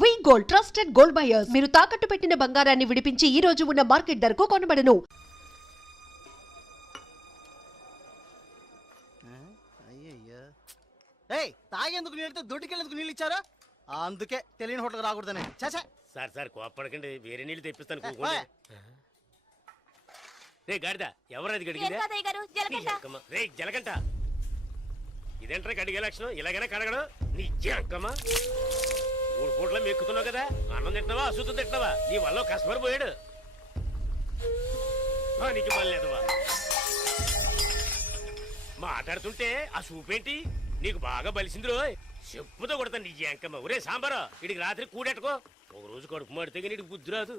వి gold trusted gold buyers మీరు తాకట్టు పెట్టిన బంగారాన్ని విడిపించి ఈ రోజు ఉన్న మార్కెట్ ధరకు కొనబడను. అయ్యయ్యో తాగేందుకు నీళ్ళతో దొడ్డికెళ్ళేందుకు నీళ్ళు ఇచ్చారు, అందుకే తెలియని హోటల్ రాకూడదని. చాచా సార్ సార్ కోపడకండి, వేరే నీళ్ళు తెప్పిస్తాను. కూకోండి. రే గాడిద, ఎవరది గడిగిందా? రే జలగంట, ఇదేంట్రా గడిగే లక్షణం? ఇలాగైనా కడగడం నీ జంకమ్మా. 3 పూట్ల మెక్కుతున్నావు కదా, అన్నం తింటున్నావా అశుద్ధం తింటున్నావా? నీ వల్ల కస్టమర్ పోయాడు. నీకు మళ్ళేదవా మాట్లాడుతుంటే ఆ సూపేంటి నీకు బాగా బలిసింది రోయ్. చెప్పుతో కొడతాను నీ జంకమ్మ. ఒరే సాంబారా, ఇడికి రాత్రి కూడెట్టుకో. ఒక రోజు కడుపు మాడితే కానీ నీకు బుద్ధి రాదు.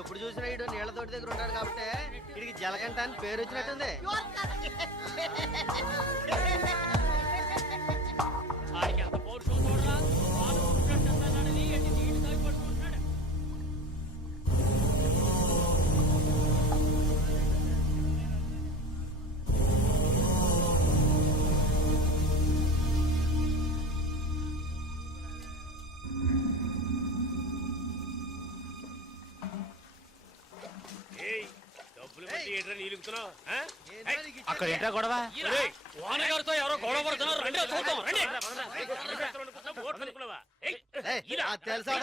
ఎప్పుడు చూసినా ఇడు నీళ్ల తోటి దగ్గర ఉన్నాడు కాబట్టి ఇడికి జలగంట అని పేరు వచ్చినట్టుంది. అక్కడ ఏంట్రా గొడవ? వానగారితో ఎవరో గొడవ పడుతున్నారు. రండి చూద్దాం, రండి. తెలుసా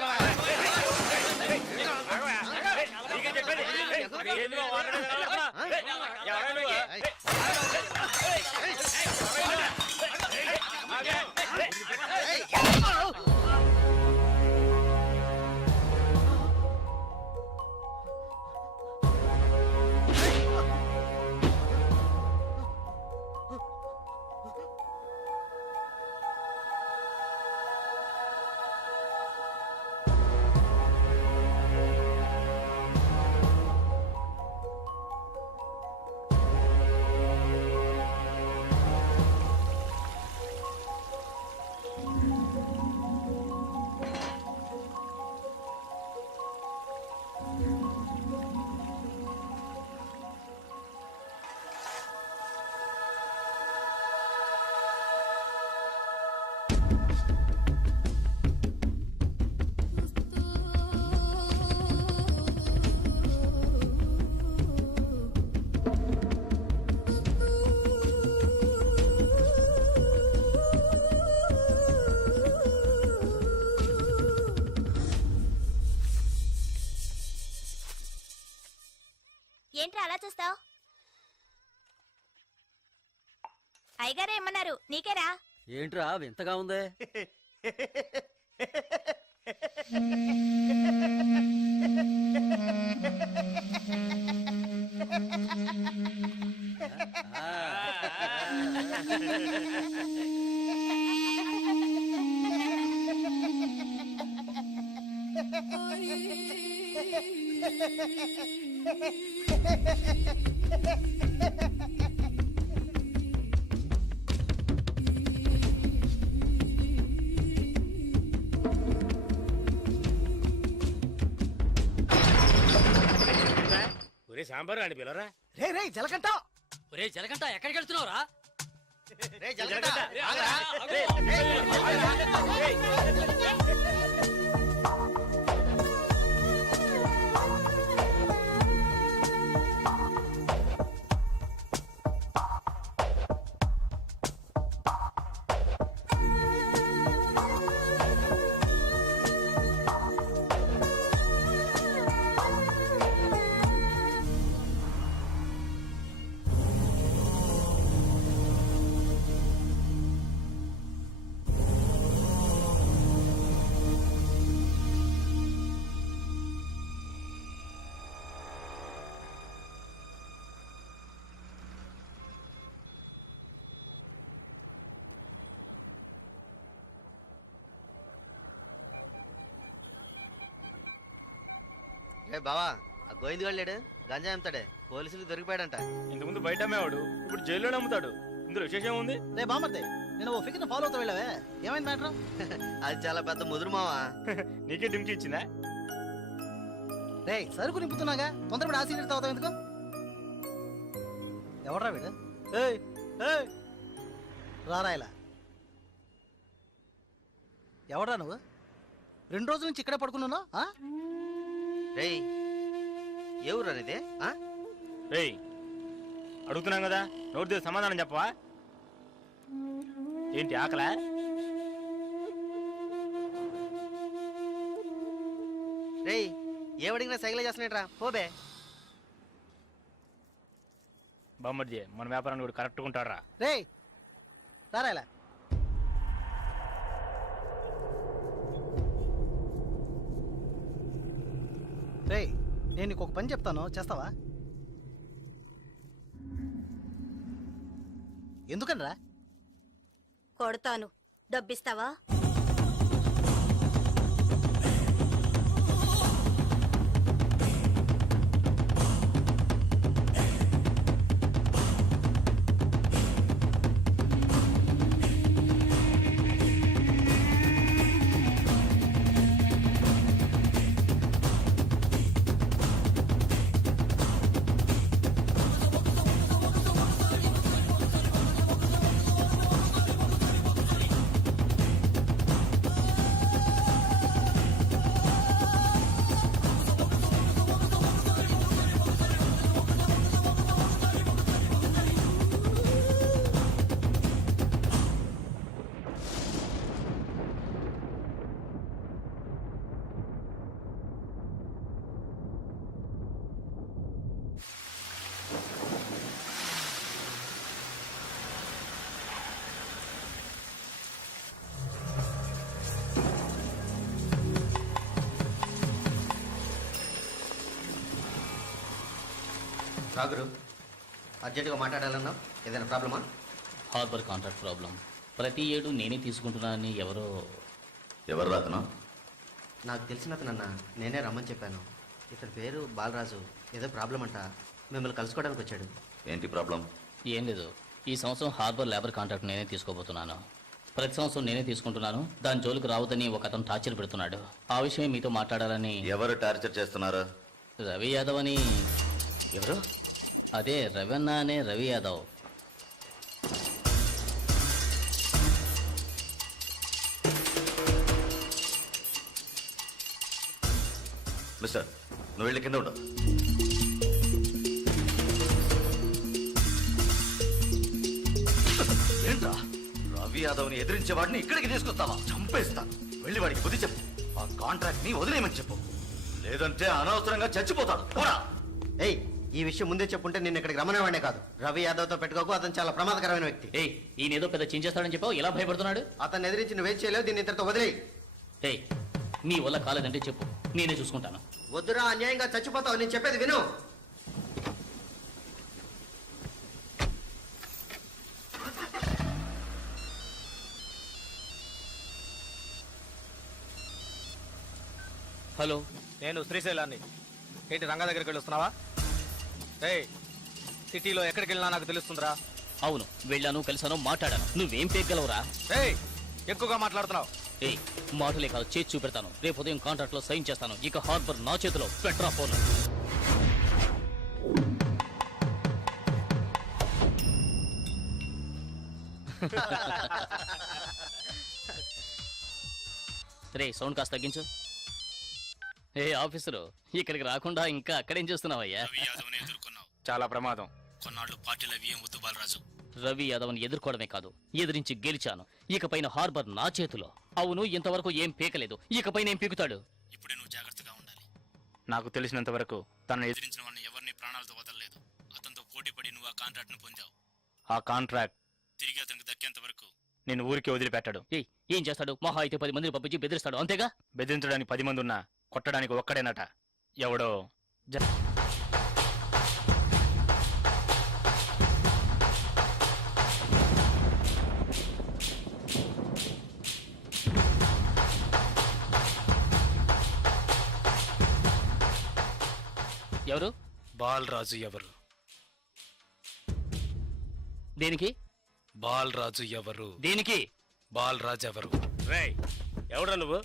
ఏంట్రా అలా చూస్తావు? అయ్యగారే ఏమన్నారు? నీకేరా? ఏంట్రా వింతగా ఉందే? ఒరే సాంబారు అని పిలవరా. రే రే జలగంట, ఒరే జలగంట ఎక్కడికి వెళ్తున్నావురా? రే జలగంట. రే బావా ఆ గోవింద్ వెళ్ళాడు గంజా అమ్ముతాడే పోలీసులకు దొరికిపోయాడంట. ఇంతకుముందు బయట అమ్మేవాడు ఇప్పుడు జైల్లో అమ్ముతాడు. ఇందులో విశేషం ఉంది. రే బామర్దే నేను ఓ ఫిగర్ ఫాలో అవుతా వెళ్ళావే ఏమైంది మ్యాటర్? అది చాలా పెద్ద ముదురు మావా. నీకే డింకి ఇచ్చిందా? రే సరుకు నింపుతున్నాగా తొందరపడి ఆ సీనియర్ తాగుతావు ఎందుకు? ఎవడ్రా వీడు? ఏయ్ ఏయ్ రారా ఇలా. ఎవడ్రా నువ్వు? 2 రోజుల నుంచి ఇక్కడే పడుకున్నాను. రే ఏ ఊరు అనేది? రేయ్ అడుగుతున్నాం కదా, నోటి దగ్గర సమాధానం చెప్పవా? ఏంటి ఆకలా? రే ఏమడిగినా సైకిల్ చేస్తున్నాడ్రా పోబే. బామ్మర్జీ మన వ్యాపారాన్ని కూడా కరెక్ట్గా ఉంటాడు. రే రారా ఇలా. రే నేను నీకు ఒక పని చెప్తాను చేస్తావా? ఎందుకనరా? కొడతాను, డబ్బిస్తావా? రాగురు అర్జెంటుగా మాట్లాడాలన్నా ఏదైనా ప్రాబ్లమా? Harbour contract problem. ప్రతి ఏడు నేనే తీసుకుంటున్నానని ఎవరు రాతను? నాకు తెలిసిన అతనన్న నేనే రమ్మని చెప్పాను. ఇతని పేరు బాలరాజు. ఏదో ప్రాబ్లం అంట, మిమ్మల్ని కలుసుకోవడానికి వచ్చాడు. ఏంటి ప్రాబ్లం? ఏం లేదు, ఈ సంవత్సరం హార్బర్ లేబర్ కాంట్రాక్ట్ నేనే తీసుకోబోతున్నాను. ప్రతి సంవత్సరం నేనే తీసుకుంటున్నాను. దాని జోలికి రావద్దని ఒక అతను టార్చర్ పెడుతున్నాడు. ఆ విషయమే మీతో మాట్లాడాలని. ఎవరు టార్చర్ చేస్తున్నారు? రవి యాదవ్ అని. ఎవరు? అదే రవణ అనే రవి యాదవ్. మిస్టర్ నువ్వు వెళ్ళి కింద ఉండు. ఏంట్రా రవి యాదవ్ని ఎదిరించే వాడిని ఇక్కడికి తీసుకొస్తావా? చంపేస్తాను. వెళ్ళి వాడికి బుద్ధి చెప్పు. ఆ కాంట్రాక్ట్ ని వదిలేయమని చెప్పు, లేదంటే అనవసరంగా చచ్చిపోతాడు. పోరా. ఏయ్ ఈ విషయం ముందే చెప్పుంటే నేను ఇక్కడికి రమ్మనేవాడే కాదు. రవి యాదవ్తో పెట్టుకోకు, అతను చాలా ప్రమాదకరమైన వ్యక్తి. ఏయ్ ఈయనేదో పెద్ద చించేస్తాడని చెప్పావు, ఎలా భయపడుతున్నాడు? అతన్ని ఎదిరించి నువ్వేం చేయలేవు, దీన్ని ఇతరుతో వదిలేయి. ఏయ్ నీ వల్ల కాలేదంటే చెప్పు, నేనే చూసుకుంటాను. వద్దురా, అన్యాయంగా చచ్చిపోతావు. నేను చెప్పేది విను. హలో, నేను శ్రీశైలాన్ని. ఏంటి రంగా దగ్గరికి వెళ్ళి వస్తున్నావా? ఏయ్ సిటీలో ఎక్కడికి వెళ్ళినా నాకు తెలుస్తుందిరా. అవును వెళ్ళాను, కలిసాను, మాట్లాడాను. నువ్వేం పేగలవురా? ఏయ్ ఎక్కువగా మాట్లాడుతున్నావు. ఏయ్ మాటలే కాదు, చేసి చూపెడతాను. రేపు ఉదయం కాంట్రాక్ట్ లో సైన్ చేస్తాను. ఇక హార్బర్ నా చేతిలో. Petra phone. రే సౌండ్ కాస్త తగ్గించు. ఏ ఆఫీసరు, ఇక్కడికి రాకుండా ఇంకా అక్కడేం చేస్తున్నావయ్యా? చాలా ప్రమాదం. కొన్నాళ్ళు పార్టీలు అవి ఏం వద్దు బాలరాజు. రవి యాదవ్ని ఎదుర్కోవడమే కాదు, ఎదిరించి గెలిచాను. ఇకపైన హార్బర్ నా చేతిలో. అవును, ఇంతవరకు ఏం పీకలేదు, ఇకపైన ఏం పీకుతాడు? ఇప్పుడే నువ్వు జాగ్రత్తగా ఉండాలి. నాకు తెలిసినంత వరకు తనను ఎదిరించిన వాడిని ఎవరిని ప్రాణాలతో వదలలేదు. అతనితో పోటీ పడి నువ్వు ఆ కాంట్రాక్ట్ ను పొందావు. ఆ కాంట్రాక్ట్ తిరిగి అతనికి దక్కేంత వరకు నేను ఊరికి వదిలిపెట్టాడు. ఏం చేస్తాడు? మహా అయితే 10 మందిని పంపించి బెదిరిస్తాడు, అంతేగా? బెదిరించడానికి 10 మంది ఉన్నా కొట్టడానికి ఒక్కడేనట. ఎవడో ఎవరు? బాలరాజు ఎవరు? దేనికి? బాలరాజు ఎవరు? దేనికి? బాలరాజు ఎవరు? రేయ్ ఎవడ్రా నువ్వు?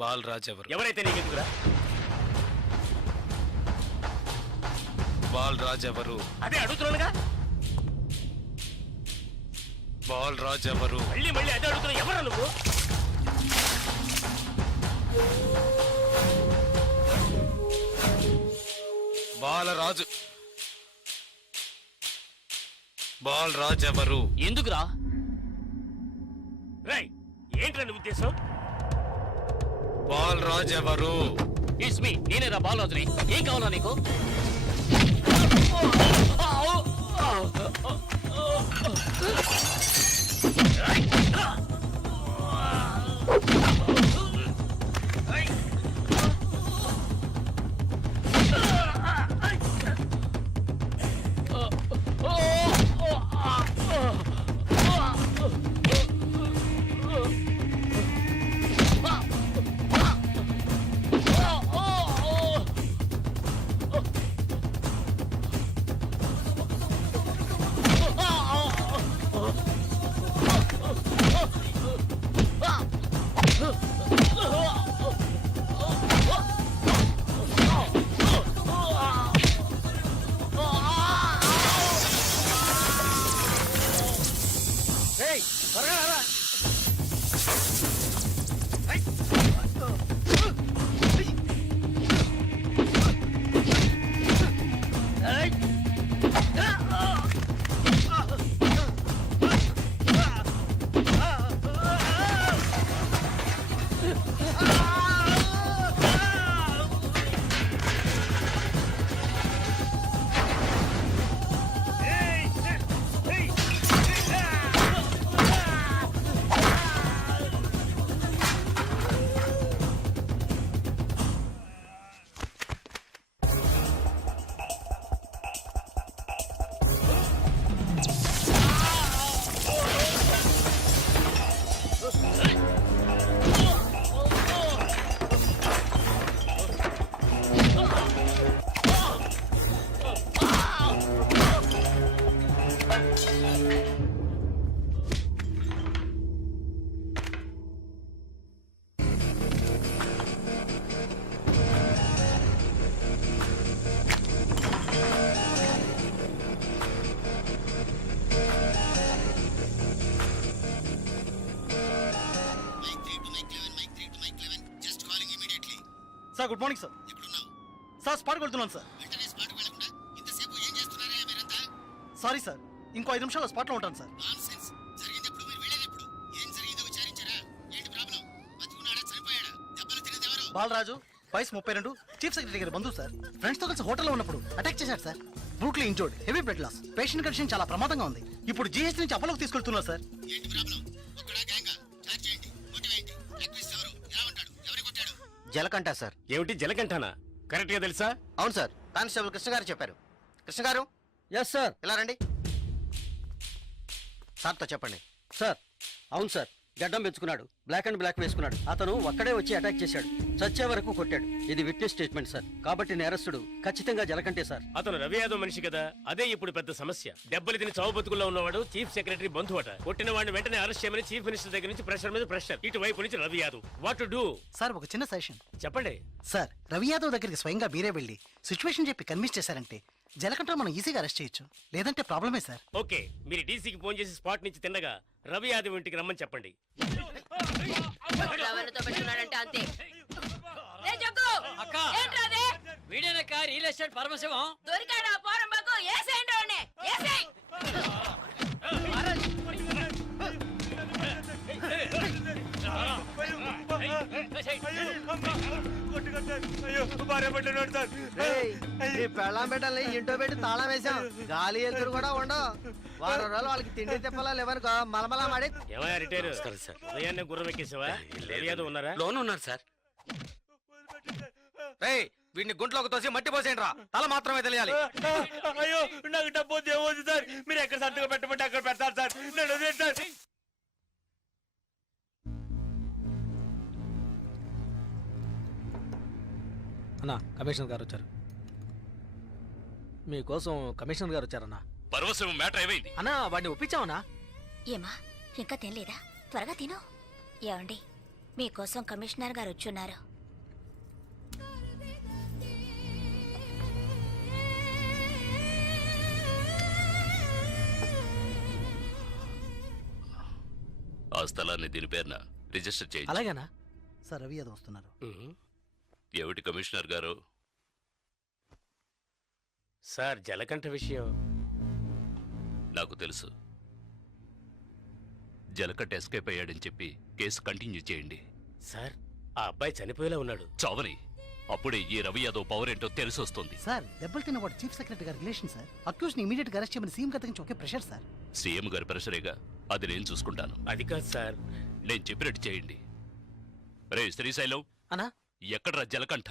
బాలరాజు ఎవరు? ఎవరైతే నీకెందుకురా? బాలరాజు ఎవరు? అదే అడుగుతున్నానుగా. బాలరాజు ఎవరు? మళ్ళీ మళ్ళీ అదే అడుగుతున్నా. ఎవరా నువ్వు? బాలరాజు. బాలరాజు ఎవరు? ఎందుకురా? రేయ్ ఏంట్రా నీ ఉద్దేశం? బాలరాజు ఎవరు? ఇట్స్ మీ, నేనేరా బాలరాజుని. ఏం కావాలా నీకు? Sir good morning sir. Sir స్పాట్కి వెళ్తున్నాను సార్. సారీ సార్, ఇంకో 5 నిమిషాల్లో స్పాట్లో ఉంటాను సార్. బాలరాజు వయసు 32, చీఫ్ సెక్రటరీ గారి బంధువు సార్. ఫ్రెండ్స్ తో కలిసి హోటల్లో ఉన్నప్పుడు అటాక్ చేశారు sir. Brutally injured, heavy blood loss. Patient condition చాలా ప్రమాదంగా ఉంది. ఇప్పుడు జీహెచ్ నుంచి అపోలోకి తీసుకెళ్తున్నారు సార్. జలకంట సార్. ఏమిటి జలకంఠానా? కరెక్ట్ గా తెలుసా? అవును సార్, కానిస్టేబుల్ కృష్ణ గారు చెప్పారు. కృష్ణ గారు ఎస్ సార్. ఇలా రండి. సార్తో చెప్పండి. సార్ అవును సార్, గడ్డం పెంచుకున్నాడు, బ్లాక్ అండ్ బ్లాక్ వేసుకున్నాడు. అతను ఒక్కడే వచ్చి అటాక్ చేశాడు, చచ్చే వరకు కొట్టాడు. ఇది విట్నెస్ స్టేట్మెంట్ సార్. కాబట్టి నేరస్తుడు ఖచ్చితంగా జలకంటే సార్. అతను రవి యాదవ్ మనిషి కదా, అదే ఇప్పుడు పెద్ద సమస్య. దెబ్బలు తిని చావు బతుకుల్లో ఉన్నవాడు చీఫ్ సెక్రటరీ బంధువు అట. కొట్టిన వాడిని వెంటనే అరెస్ట్ చేయమని చీఫ్ మినిస్టర్ దగ్గర నుంచి ప్రెషర్ మీద ప్రెషర్. ఇటువైపు నుంచి Ravi Yadav. What to do? Sir ఒక చిన్న సజెషన్ చెప్పండి. సార్, రవి యాదవ్ దగ్గరికి స్వయంగా మీరే వెళ్ళి సిచ్యువేషన్ చెప్పి కన్విన్స్ చేశారంటే జలకంట మనం ఈజీగా అరెస్ట్ చేయొచ్చు. లేదంటే ప్రాబ్లమే సార్. ఓకే, మీరు డీసీకి ఫోన్ చేసి స్పాట్ నుంచి తిన్నగా రవి యాదవ్ ఇంటికి రమ్మని చెప్పండి. అంతే. వీడేనక్క రియల్ ఎస్టేట్ పరమశివం. దొరికాడా పోరంబాకు? ఏసేయండి వాడిని, ఏసేయ్. పెళ్ళాం పెట్టాలి, ఇంటో పెట్టి తాళం వేసాం. గాలి ఎదురు కూడా ఉండవు. వారం రోజులు వాళ్ళకి తిండి తిప్పలా లేవనుకో మలమలా మాడి. ఏమయ్యా రిటైర్? ఉదయాన్నే గుర్రం ఎక్కేసావా? రవి యాదవ్ ఉన్నారా? లోన్ ఉన్నారు సార్. రేయ్ వీడిని గుంట్లోకి తోసి మట్టి పోసేయండి రా. తల మాత్రమే తెలియాలి. అయ్యో నాకు డబ్బు ఏమవుతుంది సార్? మీరు ఎక్కడ సంతకం పెట్టమంటే అక్కడ పెడతారు సార్. నేను వదిలేండి సార్. అన్నా కమిషనర్ గారు వచ్చారు. మీకోసం కమిషనర్ గారు వచ్చారన్నా. పర్వసం మ్యాటర్ ఏమైంది? అన్నా వాడిని ఒప్పించావన్నా? ఏమా ఇంకా తినలేదా? త్వరగా తిను. ఏమండి మీకోసం కమిషనర్ గారు వచ్చున్నారు. ఆ స్థలాన్ని దీని పేరున రిజిస్టర్ చేయండి. అలాగేనా? సార్ రవి యాదవ్ వస్తున్నారు. ఏమిటి కమిషనర్ గారు? సార్ జలకంఠ విషయం నాకు తెలుసు. జలకట్ ఎస్కేప్ అయ్యాడని చెప్పి కేసు కంటిన్యూ చేయండి. సార్ ఆ అబ్బాయి చనిపోయేలా ఉన్నాడు. చావని అప్పుడే ఈ రవి యాదవ్ పవర్ ఏంటో తెలిసి వస్తుంది. సార్ దెబ్బలు తిన్న వాడు చీఫ్ సెక్రటరీ గారి రిలేషన్ సార్. అక్యూజ్ ని ఇమీడియట్ గా అరెస్ట్ చేయమని సీఎం గారి నుంచి ఒకే ప్రెషర్ సార్. సీఎం గారి ప్రెషరేగా, అది నేను చూసుకుంటాను. అది కాదు సార్. నేను చెప్పినట్టు చేయండి. రే శ్రీశైలం, అన్నా ఎక్కడ్రా జలకంఠ?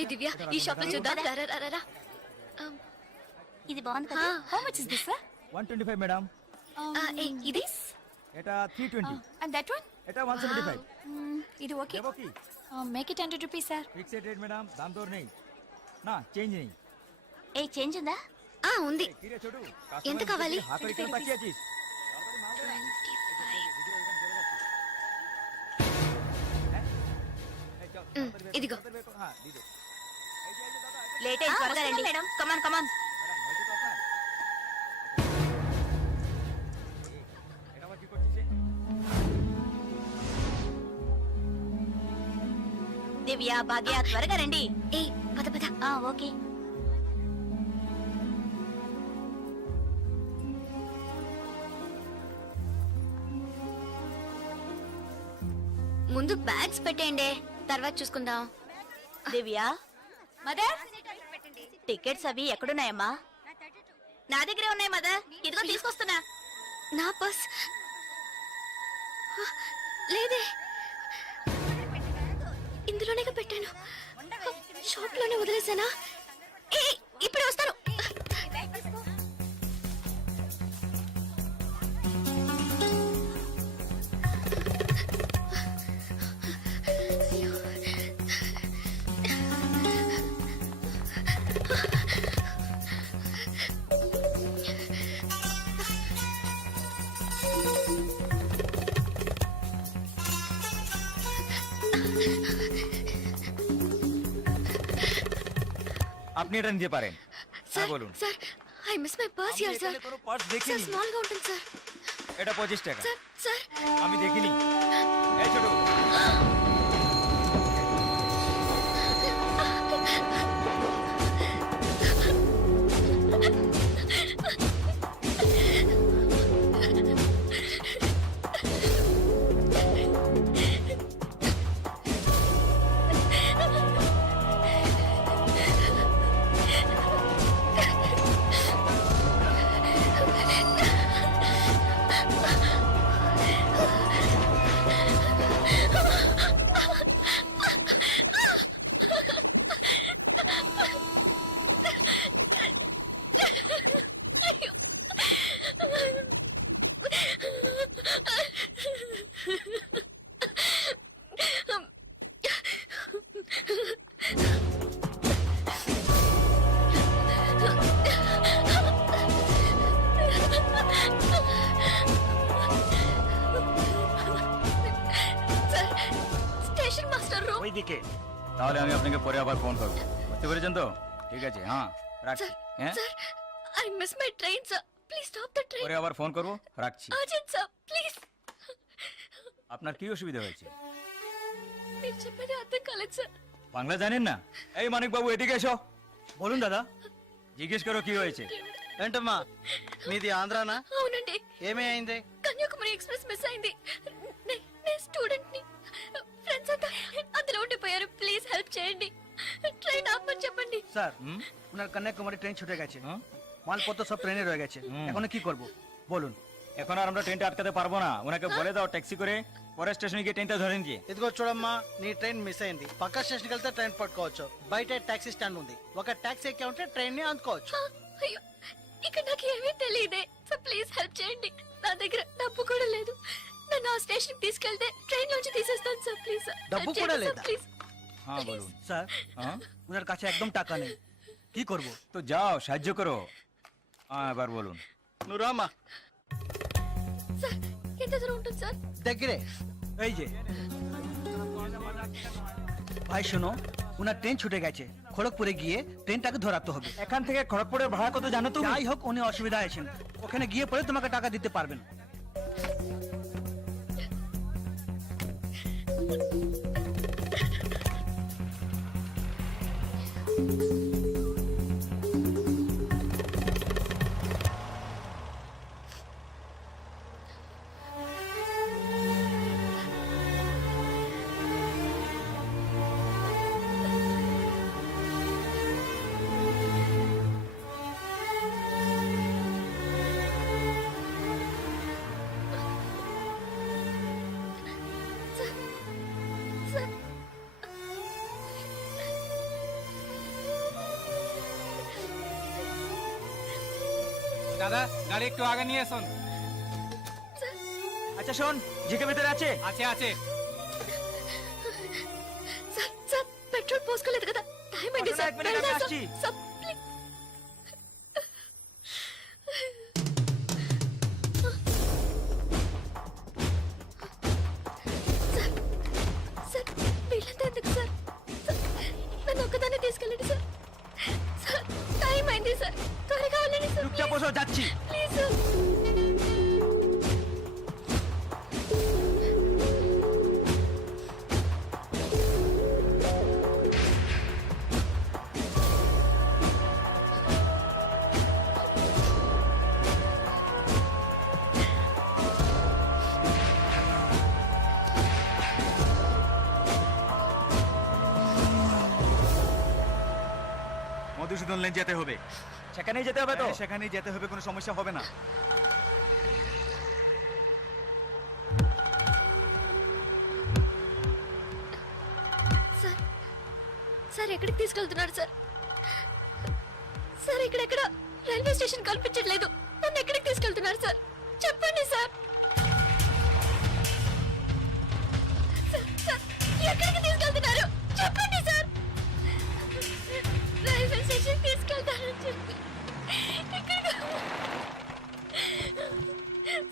ఏ దివ్య ఈ షాప్ లో చూద్దాం. ఇది బాగుంది కదా. How much is this? 125 madam. ఇది এটা 320 అండ్ దట్ వన్ এটা 175 ఇది ఓకే. দেবো কি make it 100 rupees sir. Fixed rate madam দাম দর নেই না চেঞ্জ নেই ఏ చేంజ్ ఉందా? ఉంది. কি রে ছোটু ఎంత కావాలి? হাত করে কেন তাকিয়ে আছিস ఇదిగో. হ্যাঁ দি দে లేట్ అయ్యి త్వరగా రండి మేడం. కమాన్ కమాన్. এটা আবার কি করছিস దివ్య భాగ్య త్వరగా రండి. ఏ పద పద. ఓకే. ముందు బ్యాగ్స్ పెట్టేయండి, తర్వాత చూసుకుందాం. దివ్య మదర్ టికెట్స్ అవి ఎక్కడున్నాయమ్మా? నా దగ్గరే ఉన్నాయి మదర్. ఇదిగో తీసుకొస్తున్నా. నా పర్స్ లేదే. ఇందులోనే పెట్టాను. షాప్ లోనే వదిలేసానా? ఇప్పుడు వస్తాను. আপনি এটা নিতে পারেন হ্যাঁ বলুন sir I miss my purse here sir. কোনো পার্স স্যার দেখিনি স্মল గా ఉంటుంది স্যার. এটা 25 টাকা স্যার স্যার আমি দেখিনি এই ছোটু স্টেশন মাস্টার রুম. ওইদিকে তাহলে আমি আপনাকে পরে আবার ফোন করব বুঝতে পেরেছেন তো ঠিক আছে হ্যাঁ রাখছি হ্যাঁ sir I miss my train sir. Please stop the train. পরে আবার ফোন করব রাখছি আর্জেন্ট স্যার প্লিজ. আপনার কি অসুবিধা হয়েছে మీరు చెప్పేది అర్థం కాలేదు సార్. বাংলা জানেন না এই মানিক বাবু এদিকে এসো বলুন দাদা জিজ্ঞেস করো কি হয়েছে। ఏంటమ్మా మీది ఆంధ్రానా? అవునండి, ఏమీ అయింది? కన్యాకుమారి ఎక్స్ప్రెస్ మిస్ అయింది. నేను స్టూడెంట్ ని, ఫ్రెండ్స్ అంతా అందులో ఉండిపోయారు. ప్లీజ్ హెల్ప్ చేయండి. ట్రైన్ ఆపమని చెప్పండి. স্যার ওনার কন্যাকুমারী ট্রেন ছুটে গেছে, মালপত্র সব ট্রেনে রয়ে গেছে, এখন কি করব বলুন? এখন আর আমরা ট্রেনটা আটকাতে পারবো না, ওনাকে বলে দাও ট্যাক্সি করে পরের স্টেশনে গিয়ে ট্রেনটা ধরে নিয়ে। ఇదిగో చూడమ్మా, నీ ట్రైన్ మిస్ అయింది. పక్క స్టేషన్కి వెళ్తే ట్రైన్ పట్టుకోవచ్చు. బయట టాక్సీ స్టాండ్ ఉంది, ఒక టాక్సీ ఎక్కి ఉంటే ట్రైన్ ని అందుకోవచ్చు. అయ్యో, ఇక్కడ నాకు ఏమీ తెలియదే. సో ప్లీజ్ హెల్ప్ చేయండి. నా దగ్గర డబ్బు కూడా లేదు. నన్ను ఆ స్టేషన్ తీసుకెళ్తే ట్రైన్ నుంచి తీసేస్తాను సార్. ప్లీజ్ సార్, డబ్బు help కూడా చేయండి సార్, లేదా? ప్లీజ్. হ্যাঁ বলুন। স্যার হ্যাঁ ওনার কাছে একদম টাকা নেই, কি করব? তো যাও সাহায্য করো। হ্যাঁ এবার বলুন। నువ్వు రామ్మా, సార్ ఎంత దూరం ఉంటుంది సార్? దగ్గరే। এই যে ভাই শোনো, ওনার ট্রেন ছুটে গেছে, খড়গপুরে গিয়ে ট্রেনটাকে ধরাতে হবে। এখান থেকে খড়গপুরের ভাড়া কত জানো তুমি? যাই হোক, উনি অসুবিধা আছেন, ওখানে গিয়ে পরে তোমাকে টাকা দিতে পারবেন। సార్ দাদা গাড়ি একটু আগে নিয়ে আসুন। আচ্ছা শোন, জিকে ভিতরে আছে? আছে আছে। సార్ సార్ పెట్రోల్ పోసుకోలేదు కదా, టైం అయింది సార్. এক মিনিট, আমি আসছি। Sir please. సార్ సార్ వీళ్ళంతా ఎందుకు సార్? సార్, నన్ను ఒక్కదాన్ని తీసుకెళ్ళండి సార్. సార్ టైం అయింది సార్, త్వరగా వెళ్ళండి సార్. চুপচাপ বসো, যাচ্ছি। Please sir. মধুসূদন লেন যেতে হবে। সেখানেই যেতে হবে তো? সেখানেই যেতে হবে, কোনো সমস্যা হবে না। సార్ సార్ ఎక్కడికి తీసుకెళ్తున్నారు సార్? సార్ ఇక్కడెక్కడ రైల్వే స్టేషన్ కనిపించట్లేదు. నన్ను ఎక్కడికి తీసుకెళ్తున్నారు సార్? చెప్పండి సార్. సార్, సార్, ఎక్కడికి తీసుకెళ్తున్నారు? చెప్పండి సార్. రైల్వే స్టేషన్ తీసుకెళ్తారని చెప్పి ఇక్కడికి-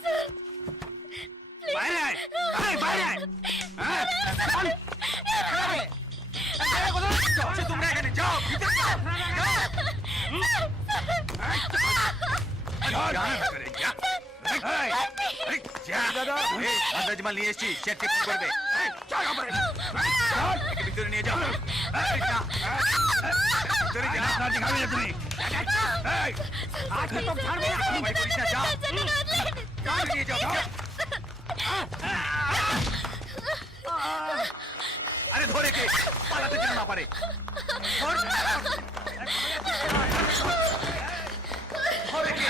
సార్, ప్లీజ్. বাইরে আয়, আয়, বাইরে আয়। হ্যাঁ, চল। আচ্ছা, তোমরা এখানে যাও, ভিতরে যাও। মাল নিয়ে এসছি, চেক চেক করবে। ভিতরে নিয়ে যাও, ভিতরে যাও তুমি। আজকে তো ছাড়বে না, তোমায় করিস না, যাও। যাও, নিয়ে যাও, যাও। আরে ধরে কে, পালাতে যেন না পারে। ধরে কে?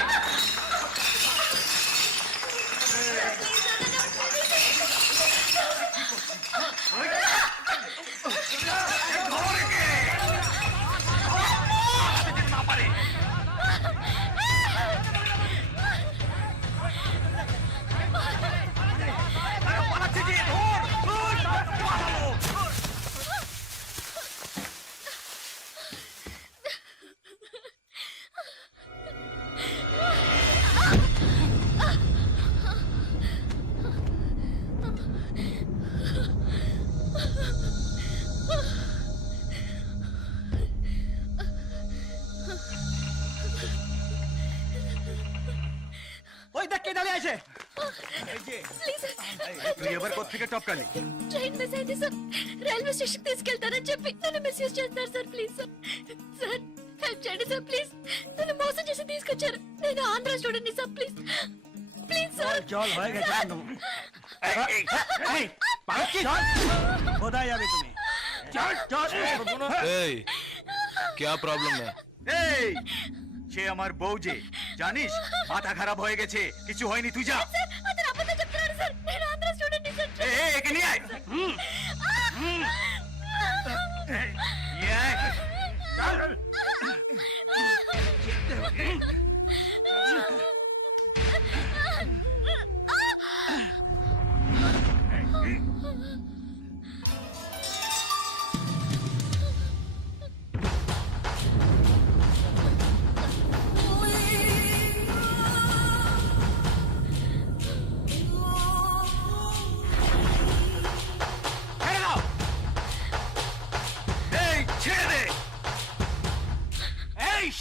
ওই দেখ কে দাঁড়িয়ে আছে। Please sir. তুই এবার কোত্থেকে টপকালি? ట్రైన్ మిస్ అయింది సార్. రైల్వే స్టేషన్ తీసుకెళ్తారని చెప్పి నన్ను మిస్యూజ్ చేస్తారు sir. Please sir. Sir help చేయండి సార్ ప్లీజ్. నన్ను మోసం చేసి తీసుకొచ్చారు. నేను Andhra student sir please please sir. क्या प्रॉब्लम है? সে আমার বউ যে জানিস মাথা খারাপ হয়ে গেছে কিছু হয়নি তুই যা సార్ అతను అబద్ధం చెప్తున్నాడు సార్. నేను ఆంధ్ర స్టూడెంట్ సార్. একে নিয়ে আয় নিয়ে আয় চল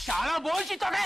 শালা বলছি তোকে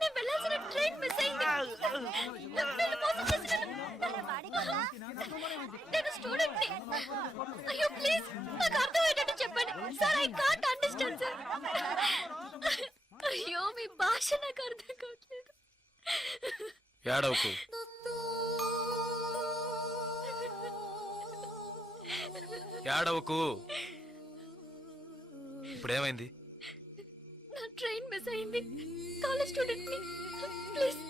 నేను వెళ్ళాల్సిన ట్రైన్ మిస్ అయింది. నన్ను మోసం చేసి నేను స్టూడెంట్ ని. అయ్యో ప్లీజ్ నాకు అర్థమయ్యేటట్టు చెప్పండి sir. I can't understand sir. అయ్యో మీ భాష నాకు అర్థం కావట్లేదు. ఏడవకు. ఏడవకు. ఇప్పుడేమైంది? నా ట్రైన్ మిస్ అయింది. కాలేజ్ స్టూడెంట్ ని. ప్లీజ్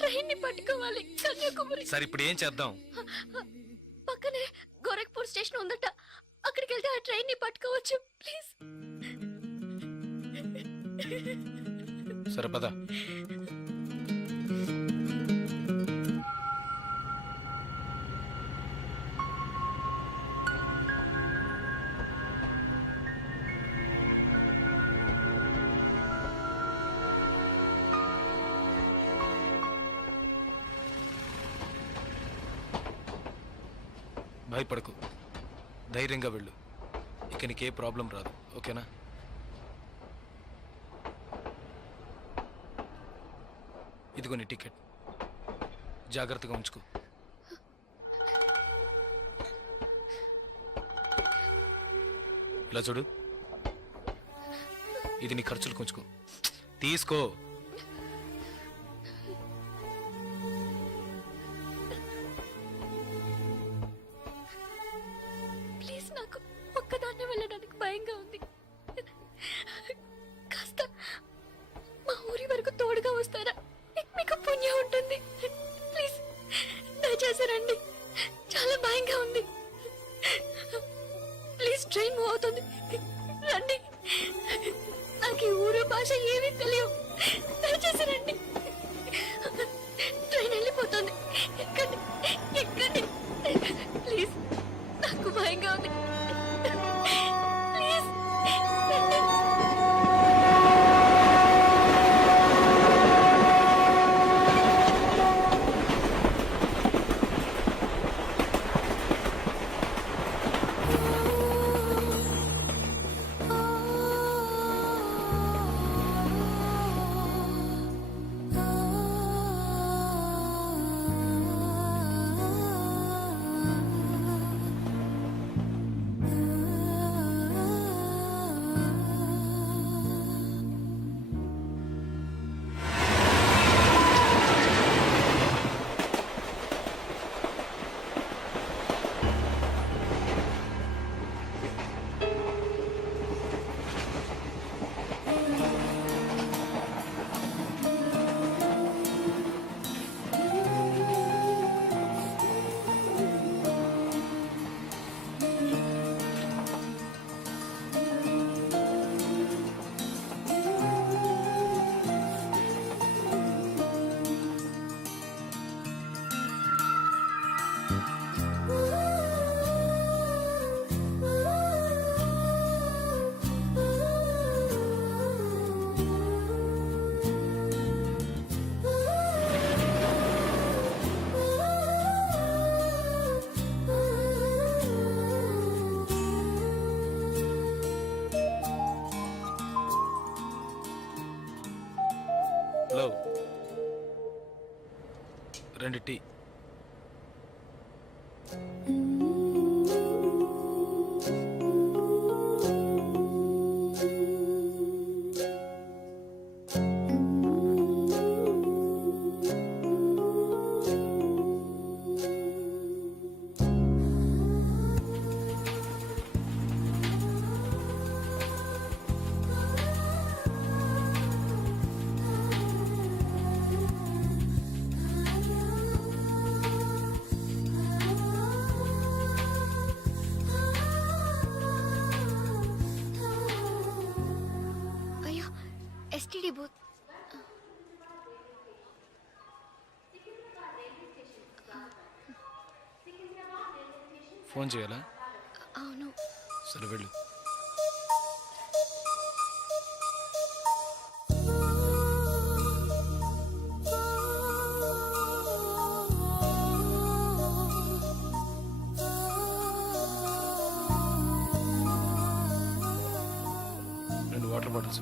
ట్రైన్ ని పట్టుకోవాలి కన్యాకుమారి. సరే ఇప్పుడు ఏం చేద్దాం? పక్కనే గోరఖ్పూర్ స్టేషన్ ఉందట. అక్కడికి వెళ్తే ఆ ట్రైన్ ని పట్టుకోవచ్చు ప్లీజ్. సరే పద. భయపడకు, ధైర్యంగా వెళ్ళు. ఇక నీకే ప్రాబ్లం రాదు, ఓకేనా? ఇదిగో నీ టికెట్, జాగ్రత్తగా ఉంచుకో. ఇలా చూడు, ఇది నీ ఖర్చులు ఉంచుకో. తీసుకో. ప్లీజ్ నాకు ఒక్కదాన్నే వెళ్ళడానికి భయంగా ఉంది. కాస్త మా ఊరి వరకు తోడుగా వస్తారా? మీకు పుణ్యం ఉంటుంది. ప్లీజ్ దయచేసి రండి. చాలా భయంగా ఉంది. ప్లీజ్ ట్రైన్ మూవ్ అవుతుంది. రండి. నాకు ఈ ఊరు భాష ఏమీ తెలియవు. Hello 2 tea. అయ్యో ఎస్టీడీ బూత్. ఫోన్ చేయాలా? అవును. సరే వెళ్ళు. రెండు వాటర్ బాటిల్స్.